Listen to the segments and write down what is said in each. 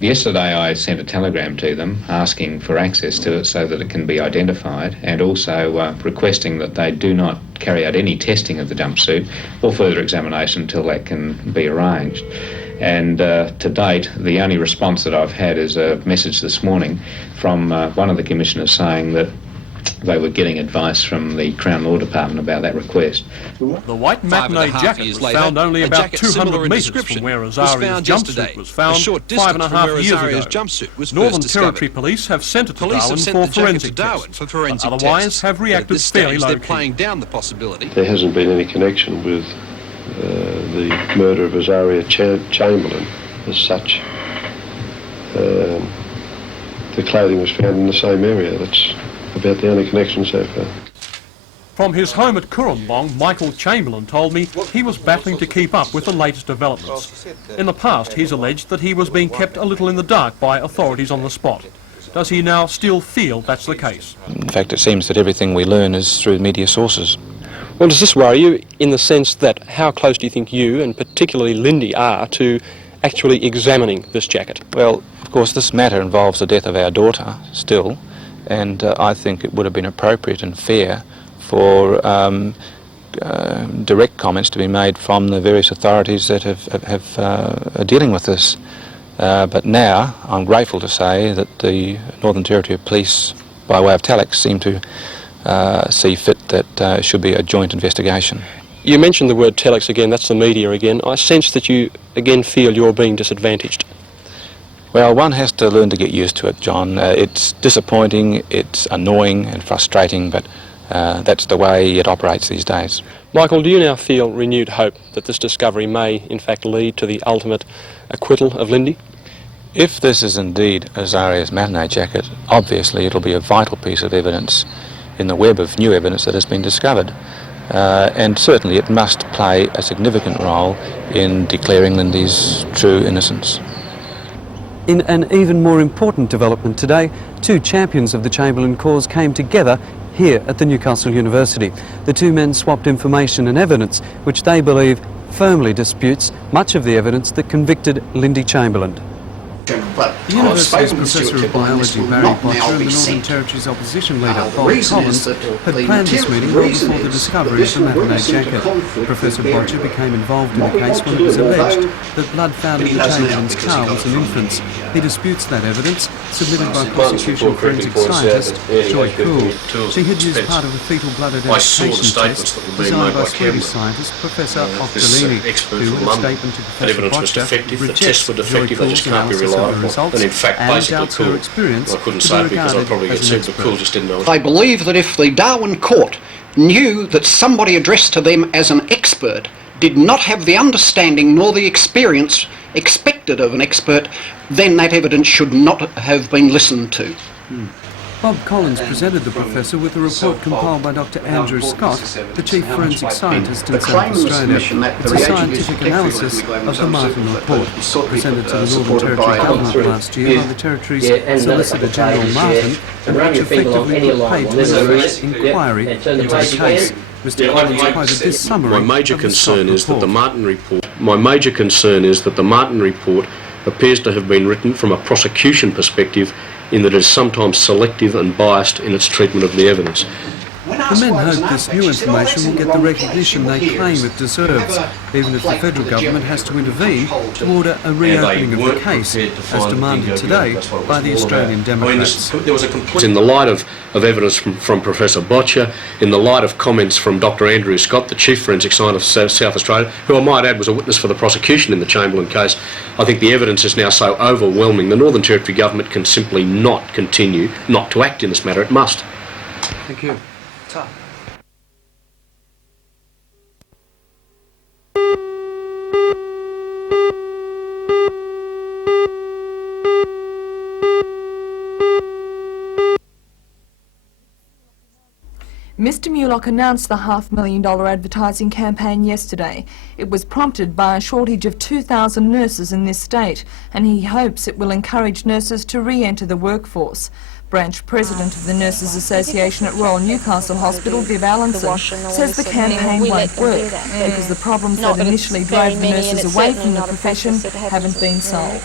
Yesterday I sent a telegram to them asking for access to it so that it can be identified, and also requesting that they do not carry out any testing of the jumpsuit or further examination until that can be arranged. And to date, the only response that I've had is a message this morning from one of the commissioners saying that they were getting advice from the Crown Law Department about that request. The white matinee jacket was found only about 200 metres from where Azaria's jumpsuit was found 5.5 years ago. Northern Territory Police have sent it to Darwin for forensic tests, but otherwise have reacted fairly low-key. There hasn't been any connection with the murder of Azaria Chamberlain as such. The clothing was found in the same area. That's about the only connection so far. From his home at Currumbong, Michael Chamberlain told me he was battling to keep up with the latest developments. In the past, he's alleged that he was being kept a little in the dark by authorities on the spot. Does he now still feel that's the case? In fact, it seems that everything we learn is through media sources. Well, does this worry you in the sense that how close do you think you, and particularly Lindy, are to actually examining this jacket? Well, of course, this matter involves the death of our daughter still, and I think it would have been appropriate and fair for direct comments to be made from the various authorities that are dealing with this. But now I'm grateful to say that the Northern Territory Police, by way of Telex, seem to see fit that it should be a joint investigation. You mentioned the word telex again, that's the media again. I sense that you again feel you're being disadvantaged. Well, one has to learn to get used to it, John. It's disappointing, it's annoying and frustrating, but that's the way it operates these days. Michael, do you now feel renewed hope that this discovery may in fact lead to the ultimate acquittal of Lindy? If this is indeed Azaria's matinee jacket, obviously it'll be a vital piece of evidence in the web of new evidence that has been discovered. And certainly it must play a significant role in declaring Lindy's true innocence. In an even more important development today, two champions of the Chamberlain cause came together here at the Newcastle University. The two men swapped information and evidence which they believe firmly disputes much of the evidence that convicted Lindy Chamberlain. The University's Professor of Biology Barry Botcher and the Northern Territory's opposition leader Bob Collins had planned this meeting well before the discovery of the matinee jacket. Professor Botcher became involved in the case when it was alleged that blood found in the Chamberlain's car was an infant's. He disputes that evidence, submitted by prosecution forensic scientist Joy Cool. She had used part of a fetal blood identification test designed by Swedish scientist Professor Octolini, who, in a statement to Professor Botcher, rejects Joy Cool's analysis of the results and in fact basically her experience. I couldn't say because I'd probably get sued, but Cool just didn't know. I believe that if the Darwin court knew that somebody addressed to them as an expert did not have the understanding nor the experience expected of an expert, then that evidence should not have been listened to. Bob Collins presented the professor with a report compiled by Dr. Andrew Scott, the chief forensic scientist in South Australia. It's a scientific analysis of the Martin report, presented to the Northern Territory Government last year by the Territory's Solicitor General Martin, and which effectively put paid to an inquiry into the case. Mr. Collins quoted this summary My major of the concern Scott is that report. the Martin report appears to have been written from a prosecution perspective, in that it is sometimes selective and biased in its treatment of the evidence. The men hope this new information will get the recognition they claim it deserves, even if the federal government has to intervene to order a reopening of the case, as demanded today by the Australian Democrats. In the light of evidence from Professor Botcher, in the light of comments from Dr. Andrew Scott, the chief forensic scientist of South Australia, who I might add was a witness for the prosecution in the Chamberlain case, I think the evidence is now so overwhelming the Northern Territory government can simply not continue not to act in this matter. It must. Thank you. Mr Mulock announced the $500,000 advertising campaign yesterday. It was prompted by a shortage of 2,000 nurses in this state, and he hopes it will encourage nurses to re-enter the workforce. Branch President of the Nurses Association at Royal Newcastle Hospital, Viv Allenson, says the campaign won't work because the problems that initially drove the nurses away from the profession haven't been solved.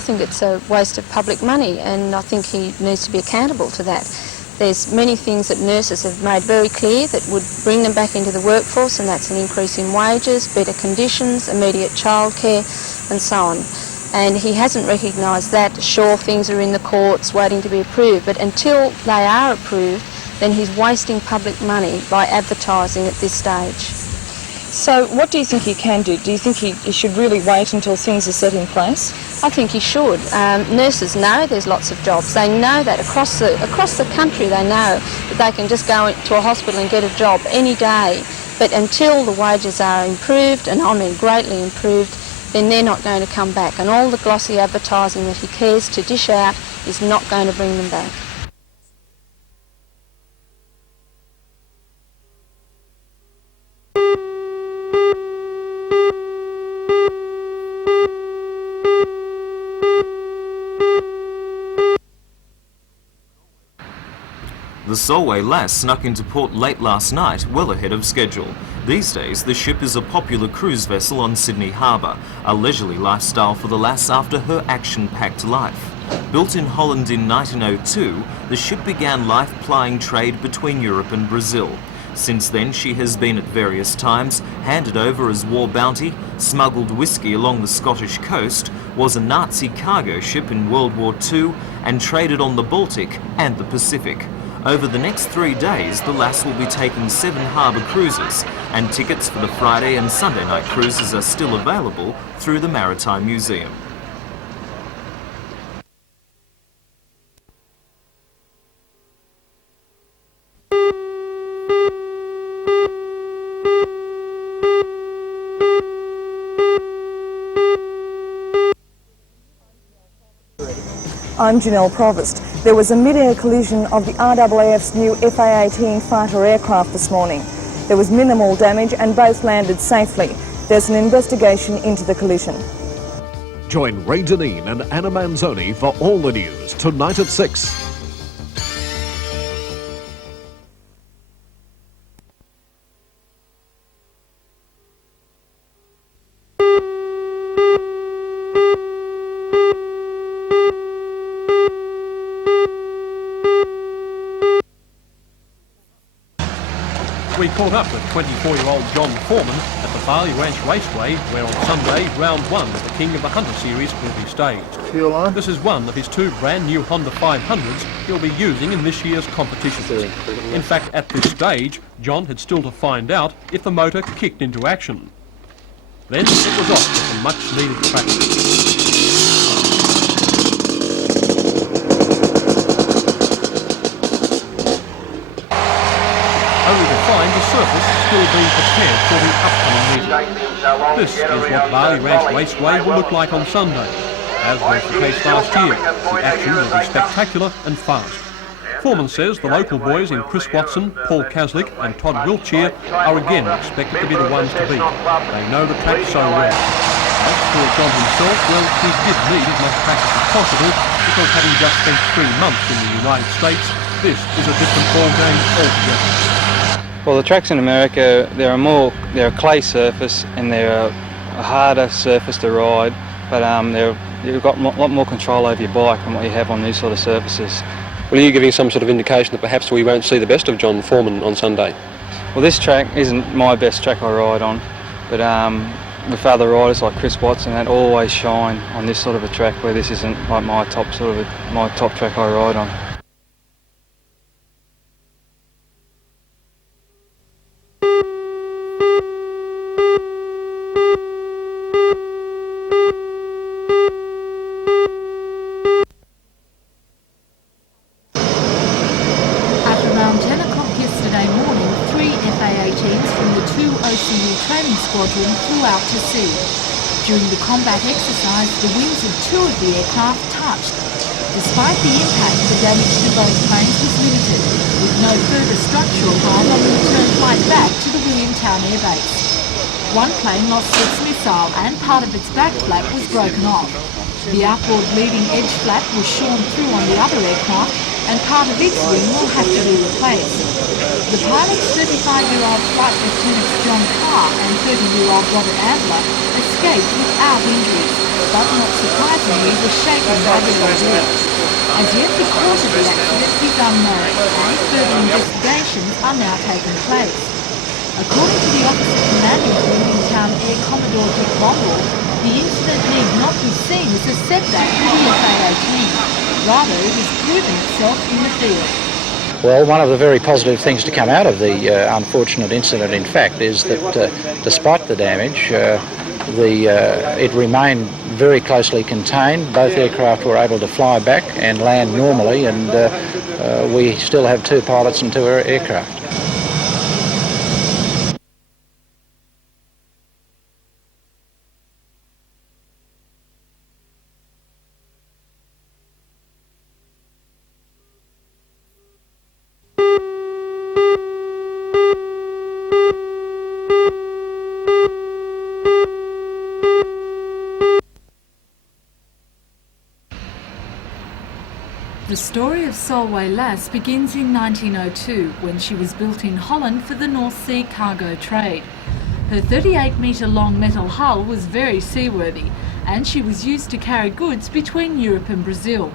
I think it's a waste of public money, and I think he needs to be accountable to that. There's many things that nurses have made very clear that would bring them back into the workforce, and that's an increase in wages, better conditions, immediate childcare, and so on. And he hasn't recognised that. Sure, things are in the courts waiting to be approved, but until they are approved, then he's wasting public money by advertising at this stage. So what do you think he can do? Do you think he should really wait until things are set in place? I think he should. Nurses know there's lots of jobs. They know that across the country. They know that they can just go to a hospital and get a job any day. But until the wages are improved, and I mean greatly improved, then they're not going to come back. And all the glossy advertising that he cares to dish out is not going to bring them back. The Solway Lass snuck into port late last night, well ahead of schedule. These days, the ship is a popular cruise vessel on Sydney Harbour, a leisurely lifestyle for the lass after her action-packed life. Built in Holland in 1902, the ship began life-plying trade between Europe and Brazil. Since then, she has been at various times handed over as war bounty, smuggled whiskey along the Scottish coast, was a Nazi cargo ship in World War II, and traded on the Baltic and the Pacific. Over the next 3 days, the lass will be taking 7 harbour cruises, and tickets for the Friday and Sunday night cruises are still available through the Maritime Museum. I'm Janelle Provost. There was a mid-air collision of the RAAF's new FA-18 fighter aircraft this morning. There was minimal damage and both landed safely. There's an investigation into the collision. Join Ray Deneen and Anna Manzoni for all the news tonight at 6. We caught up with 24-year-old John Foreman at the Barley Ranch Raceway, where on Sunday, round 1 of the King of the Hunter series will be staged. This is one of his 2 brand new Honda 500s he'll be using in this year's competitions. In fact, at this stage, John had still to find out if the motor kicked into action. Then it was off to some much-needed practice. Only to find the surface still being prepared for the upcoming meeting. This is what Barley Ranch Raceway will look like on Sunday. As was the case last year, the action will be spectacular and fast. Foreman says the local boys in Chris Watson, Paul Caslick and Todd Wiltshire are again expected to be the ones to beat. They know the track so well. As for John himself, well, he did need as much practice as possible because having just spent 3 months in the United States, this is a different ballgame altogether. Well, the tracks in America, they're a clay surface and they're a harder surface to ride, but you've got a lot more control over your bike than what you have on these sort of surfaces. Well, are you giving some sort of indication that perhaps we won't see the best of John Foreman on Sunday? Well, this track isn't my best track I ride on, but with other riders like Chris Watson, that always shine on this sort of a track where this isn't like my top track I ride on. Flew out to sea. During the combat exercise, the wings of 2 of the aircraft touched. Despite the impact, the damage to both planes was limited, with no further structural harm on the return flight back to the Williamtown Air Base. One plane lost its missile and part of its back flap was broken off. The outboard leading edge flap was shorn through on the other aircraft, and part of its wing will have to be replaced. The pilot's 35-year-old flight lieutenants John Carr and 30-year-old Robert Adler escaped without injuries, but not surprisingly were shaken by the ordeal. As yet, the cause of the accident is unknown, and further investigations are now taking place. According to the officer commanding Town Air Commodore Dick Bomball, the incident need not be seen as a setback for the FA-18. Rather, it has proven itself in the field. Well, one of the very positive things to come out of the unfortunate incident, in fact, is that despite the damage, it remained very closely contained. Both aircraft were able to fly back and land normally, and we still have 2 pilots and 2 aircraft. The story of Solway Lass begins in 1902 when she was built in Holland for the North Sea cargo trade. Her 38-metre long metal hull was very seaworthy, and she was used to carry goods between Europe and Brazil.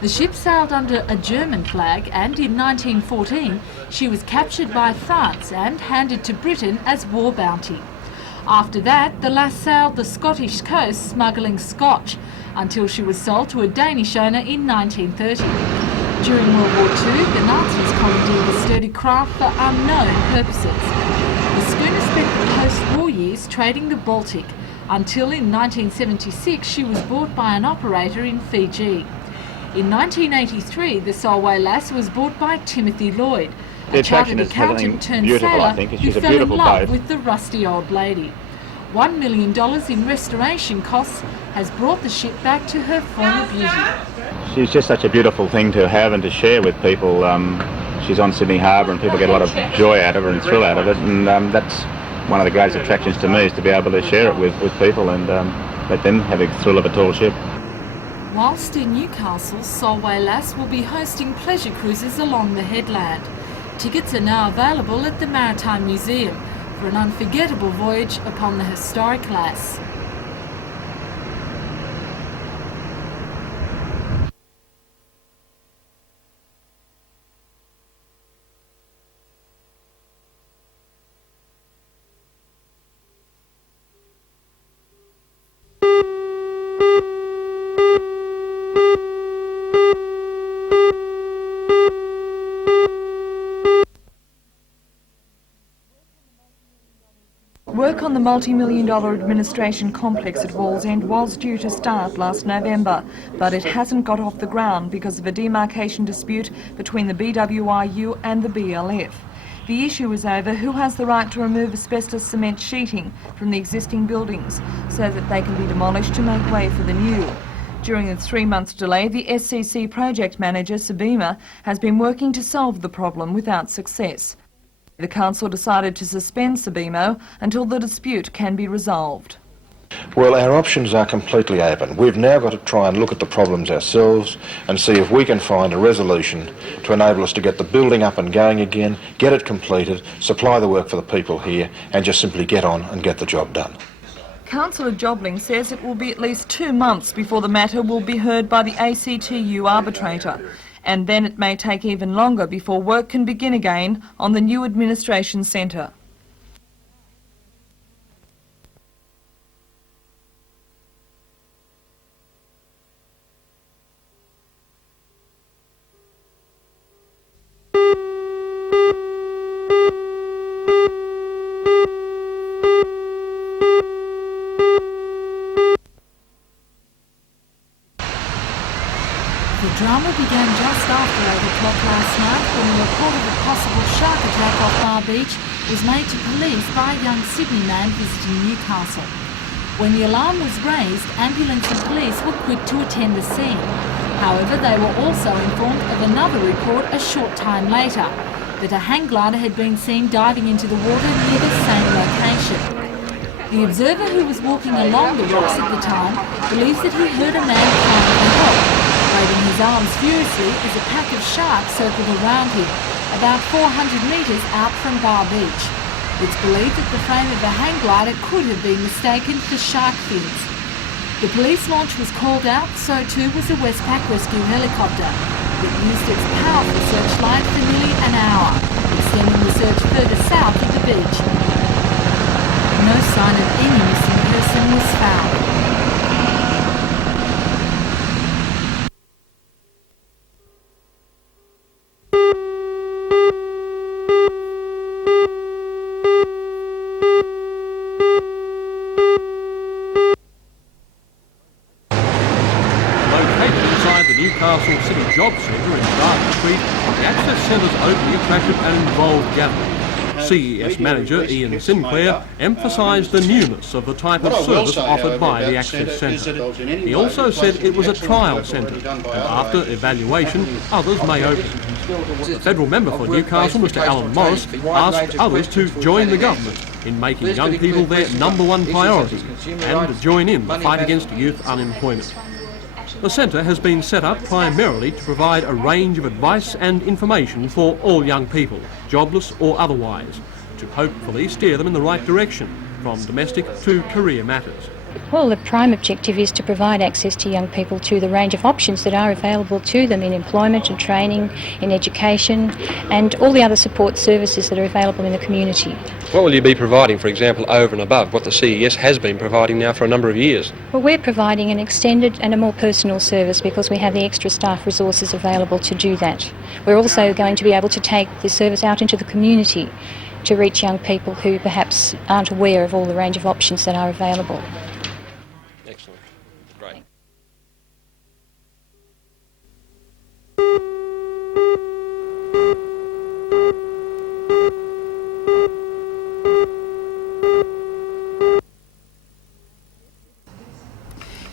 The ship sailed under a German flag, and in 1914 she was captured by France and handed to Britain as war bounty. After that, the Lass sailed the Scottish coast smuggling Scotch, until she was sold to a Danish owner in 1930. During World War II, the Nazis commandeered the sturdy craft for unknown purposes. The schooner spent the post-war years trading the Baltic, until in 1976 she was bought by an operator in Fiji. In 1983, the Solway Lass was bought by Timothy Lloyd, a chartered accountant turned sailor who fell in love with the rusty old lady. $1 million in restoration costs has brought the ship back to her former beauty. She's just such a beautiful thing to have and to share with people. She's on Sydney Harbour and people get a lot of joy out of her and thrill out of it, and that's one of the greatest attractions to me, is to be able to share it with people and let them have a thrill of a tall ship. Whilst in Newcastle, Solway Lass will be hosting pleasure cruises along the headland. Tickets are now available at the Maritime Museum for an unforgettable voyage upon the historic Lass. Work on the multi-million-dollar administration complex at Wallsend was due to start last November, but it hasn't got off the ground because of a demarcation dispute between the BWIU and the BLF. The issue is over who has the right to remove asbestos cement sheeting from the existing buildings so that they can be demolished to make way for the new. During the 3-month delay, the SCC project manager, Sabima, has been working to solve the problem without success. The council decided to suspend Sabimo until the dispute can be resolved. Well, our options are completely open. We've now got to try and look at the problems ourselves and see if we can find a resolution to enable us to get the building up and going again, get it completed, supply the work for the people here, and just simply get on and get the job done. Councillor Jobling says it will be at least 2 months before the matter will be heard by the ACTU arbitrator, and then it may take even longer before work can begin again on the new administration centre. The drama began just after 8 o'clock last night when a report of a possible shark attack off Bar Beach was made to police by a young Sydney man visiting Newcastle. When the alarm was raised, ambulance and police were quick to attend the scene. However, they were also informed of another report a short time later, that a hang glider had been seen diving into the water near the same location. The observer, who was walking along the rocks at the time, believes that he heard a man crying for help, waving his his arms furiously as a pack of sharks circled around him, about 400 metres out from Bar Beach. It's believed that the frame of a hang glider could have been mistaken for shark fins. The police launch was called out, so too was a Westpac rescue helicopter. It used its powerful searchlight for nearly an hour, extending the search further south of the beach. No sign of any missing person was found. Newcastle City Job Centre in Darton Street, the Access Centre's opening attracted an involved gathering. CES manager Ian Sinclair emphasised the newness of the type of service offered by the Access Centre. He also said it was a trial centre, and after evaluation, others may open. The federal member for Newcastle, Mr Alan Morris, asked others to join the government in making young people their #1 priority and join in the fight against youth unemployment. The centre has been set up primarily to provide a range of advice and information for all young people, jobless or otherwise, to hopefully steer them in the right direction, from domestic to career matters. Well, the prime objective is to provide access to young people to the range of options that are available to them in employment and training, in education, and all the other support services that are available in the community. What will you be providing, for example, over and above what the CES has been providing now for a number of years? Well, we're providing an extended and a more personal service because we have the extra staff resources available to do that. We're also going to be able to take the service out into the community to reach young people who perhaps aren't aware of all the range of options that are available. Excellent. Great.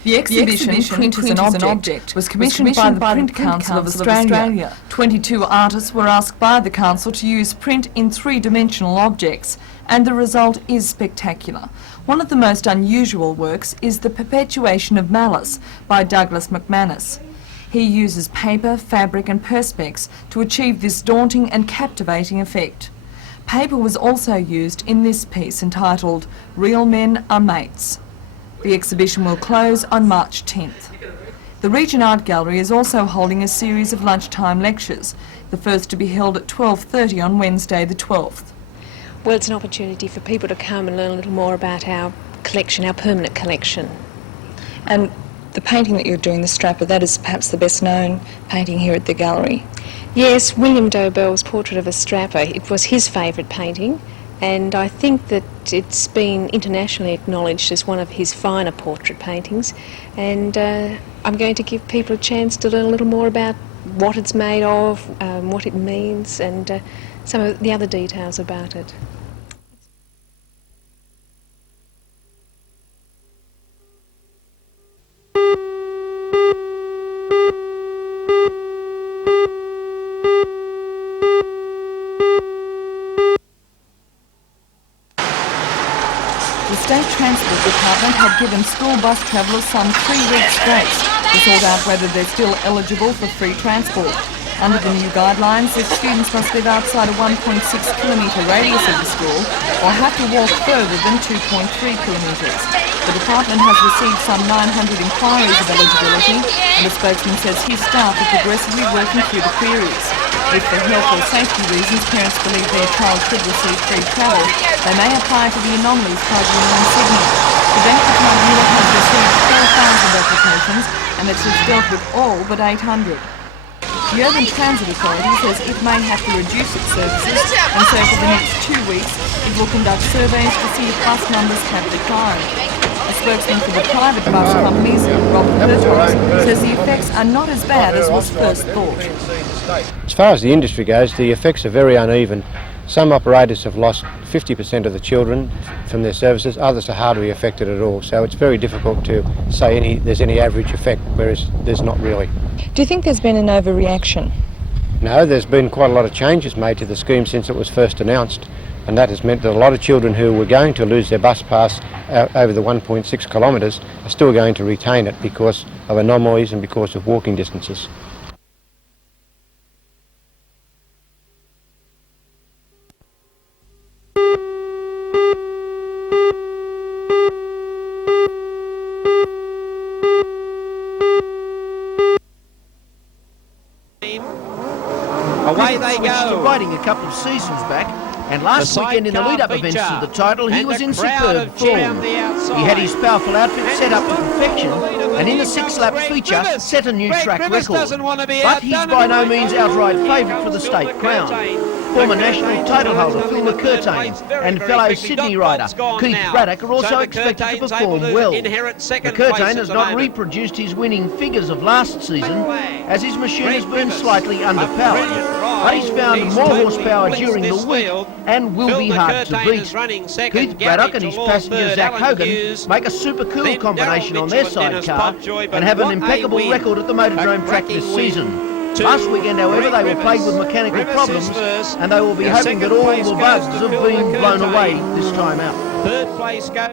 The exhibition, Print as an Object, was commissioned by the Print Council of Australia. 22 artists were asked by the Council to use print in three-dimensional objects, and the result is spectacular. One of the most unusual works is The Perpetuation of Malice by Douglas McManus. He uses paper, fabric and perspex to achieve this daunting and captivating effect. Paper was also used in this piece entitled Real Men Are Mates. The exhibition will close on March 10th. The Region Art Gallery is also holding a series of lunchtime lectures, the first to be held at 12:30 on Wednesday the 12th. Well, it's an opportunity for people to come and learn a little more about our collection, our permanent collection. And the painting that you're doing, the Strapper, that is perhaps the best known painting here at the gallery. Yes, William Dobell's portrait of a strapper, it was his favourite painting, and I think that it's been internationally acknowledged as one of his finer portrait paintings, and I'm going to give people a chance to learn a little more about what it's made of, what it means, and some of the other details about it. The State Transport Department had given school bus travellers some 3 weeks grace to sort out whether they're still eligible for free transport. Under the new guidelines, the students must live outside a 1.6-kilometre radius of the school or have to walk further than 2.3 kilometres. The department has received some 900 inquiries of eligibility, and a spokesman says his staff are progressively working through the queries. If for health or safety reasons parents believe their child should receive free travel, they may apply to the Anomalies Tribunal in Sydney. The Benefit Tribunal has received 4,000 applications, and it has dealt with all but 800. The Urban Transit Authority says it may have to reduce its services, and so for the next 2 weeks it will conduct surveys to see if bus numbers have declined. A spokesman for the private bus companies, Rob Pertos, says the effects are not as bad as was first thought. As far as the industry goes, the effects are very uneven. Some operators have lost 50% of the children from their services, others are hardly affected at all, so it's very difficult to say there's any average effect, whereas there's not really. Do you think there's been an overreaction? No, there's been quite a lot of changes made to the scheme since it was first announced. and that has meant that a lot of children who were going to lose their bus pass over the 1.6 kilometres are still going to retain it because of anomalies and because of walking distances. Away they go. Riding a couple of seasons back, and last weekend in the lead-up events to the title, he was in superb form. He had his powerful outfit set up to perfection, and in the 6-lap feature set a new track record. But he's by no means outright favourite for the state crown. Former national title holder Phil McCurtain and fellow Sydney rider Keith Braddock are also expected to perform well. McCurtain has not reproduced his winning figures of last season, as his machine has been slightly underpowered. But he's found more horsepower during the week and will be hard to beat. Keith Braddock and his passenger Zach Hogan make a super cool combination on their sidecar and have an impeccable record at the Motordrome track this season. Last weekend, however, they were plagued with mechanical problems, and they will be hoping that all the bugs have been blown away this time out. Third place goes